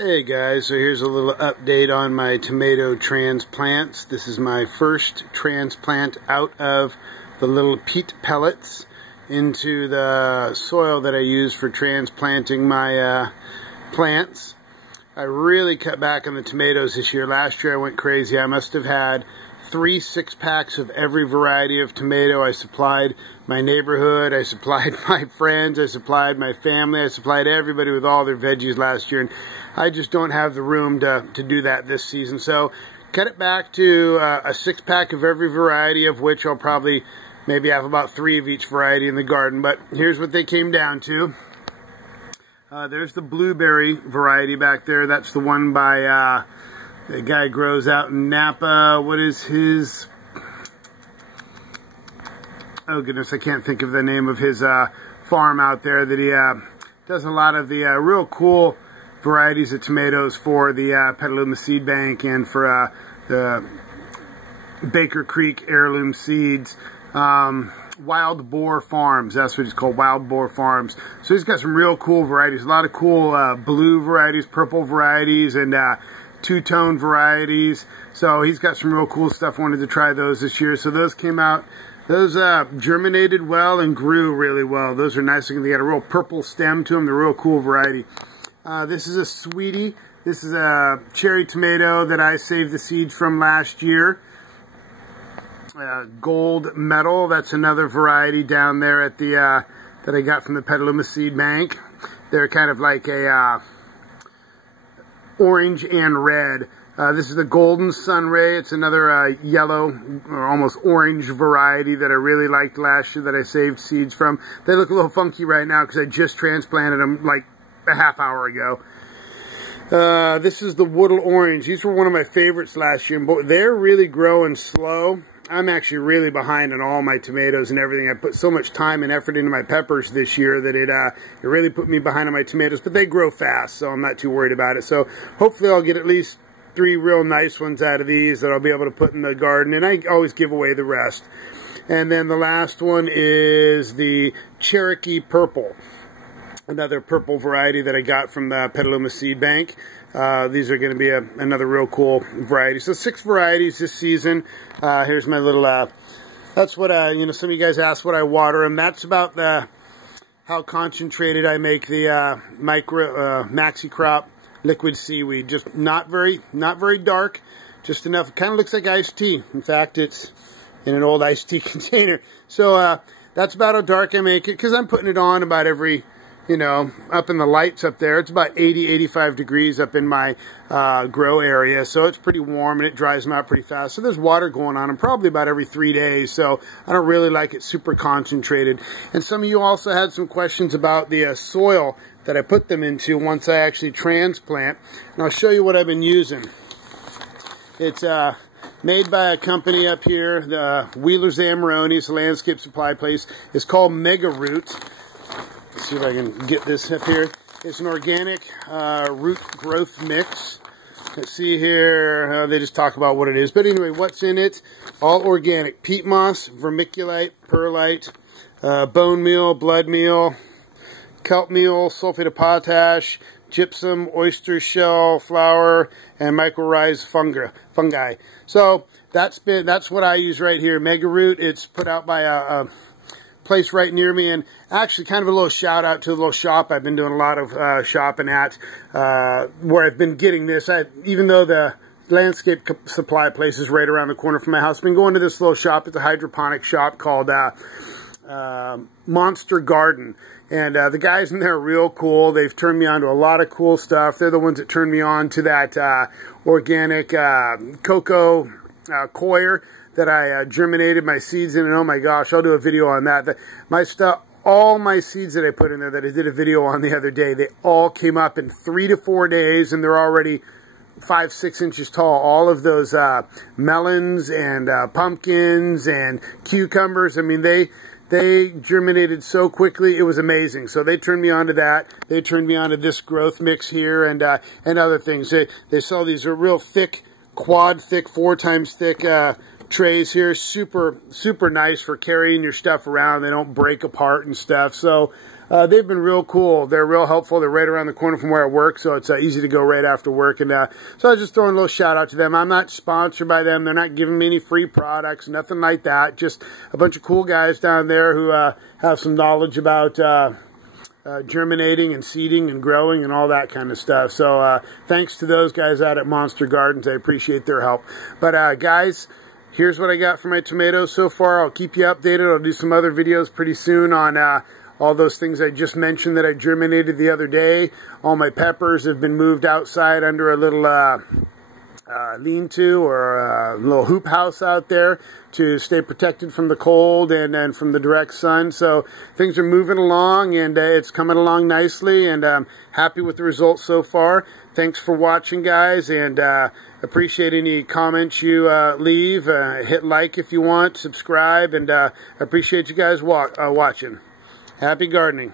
Hey guys, so here's a little update on my tomato transplants. This is my first transplant out of the little peat pellets into the soil that I use for transplanting my plants. I really cut back on the tomatoes this year. Last year I went crazy. I must have had 3 6-packs of every variety of tomato. I supplied my neighborhood, I supplied my friends, I supplied my family, I supplied everybody with all their veggies last year, and I just don't have the room to do that this season. So cut it back to a 6-pack of every variety, of which I'll probably maybe have about 3 of each variety in the garden. But here's what they came down to. There's the blueberry variety back there. That's the one by the guy grows out in Napa. What is his... Oh goodness, I can't think of the name of his farm out there that he does a lot of the real cool varieties of tomatoes for the Petaluma Seed Bank and for the Baker Creek Heirloom Seeds. Wild Boar Farms, that's what he's called, Wild Boar Farms. So he's got some real cool varieties, a lot of cool blue varieties, purple varieties, and two-tone varieties. So he's got some real cool stuff. I wanted to try those this year. So those came out. Those germinated well and grew really well. Those are nice. They got a real purple stem to them. They're a real cool variety. This is a sweetie. This is a cherry tomato that I saved the seeds from last year. Gold Medal. That's another variety down there at the that I got from the Petaluma Seed Bank. They're kind of like a orange and red. This is the Golden Sunray. It's another yellow or almost orange variety that I really liked last year that I saved seeds from. They look a little funky right now because I just transplanted them like a half hour ago. This is the Woodle Orange. These were one of my favorites last year, but they're really growing slow. I'm actually really behind on all my tomatoes and everything. I put so much time and effort into my peppers this year that it really put me behind on my tomatoes, but they grow fast, so I'm not too worried about it. So hopefully I'll get at least 3 real nice ones out of these that I'll be able to put in the garden, and I always give away the rest. And then the last one is the Cherokee Purple, another purple variety that I got from the Petaluma Seed Bank. These are going to be another real cool variety. So 6 varieties this season. Here's my little, that's what, you know, some of you guys asked what I water them. That's about how concentrated I make the maxi crop liquid seaweed. Just not very dark, just enough. It kind of looks like iced tea. In fact, it's in an old iced tea container. So that's about how dark I make it, because I'm putting it on about every, you know, up in the lights up there. It's about 80-85 degrees up in my grow area, so it's pretty warm and it dries them out pretty fast. So there's water going on them probably about every 3 days, so I don't really like it super concentrated. And some of you also had some questions about the soil that I put them into once I actually transplant, and I'll show you what I've been using. It's made by a company up here, the Wheeler's Amarone. It's a landscape supply place. It's called Mega Root. Let's see if I can get this up here. It's an organic root growth mix. Let's see here. They just talk about what it is. But anyway, what's in it? All organic. Peat moss, vermiculite, perlite, bone meal, blood meal, kelp meal, sulfate of potash, gypsum, oyster shell, flour, and mycorrhizal fungi. So that's what I use right here. Mega Root. It's put out by a place right near me, and actually kind of a little shout out to a little shop I've been doing a lot of shopping at, where I've been getting this. Even though the landscape supply place is right around the corner from my house, I've been going to this little shop. It's a hydroponic shop called Monster Garden, and the guys in there are real cool. They've turned me on to a lot of cool stuff. They're the ones that turned me on to that organic cocoa coir that I germinated my seeds in, and oh my gosh, I'll do a video on that. My stuff, all my seeds that I put in there that I did a video on the other day, they all came up in 3 to 4 days, and they're already 5-6 inches tall. All of those melons and pumpkins and cucumbers, I mean, they germinated so quickly, it was amazing. So they turned me on to that. They turned me on to this growth mix here and other things. They sell these are real thick, quad thick, 4 times thick trays here. Super nice for carrying your stuff around. They don't break apart and stuff. So they've been real cool. They're real helpful. They're right around the corner from where I work, so it's easy to go right after work. And so I was just throwing a little shout out to them. I'm not sponsored by them. They're not giving me any free products, nothing like that. Just a bunch of cool guys down there who have some knowledge about germinating and seeding and growing and all that kind of stuff. So thanks to those guys out at Monster Gardens. I appreciate their help. But guys, here's what I got for my tomatoes so far. I'll keep you updated. I'll do some other videos pretty soon on all those things I just mentioned that I germinated the other day. All my peppers have been moved outside under a little lean-to or a little hoop house out there to stay protected from the cold and from the direct sun. So things are moving along, and it's coming along nicely, and I'm happy with the results so far. Thanks for watching, guys, and appreciate any comments you leave. Hit like if you want, subscribe, and appreciate you guys watching. Happy gardening.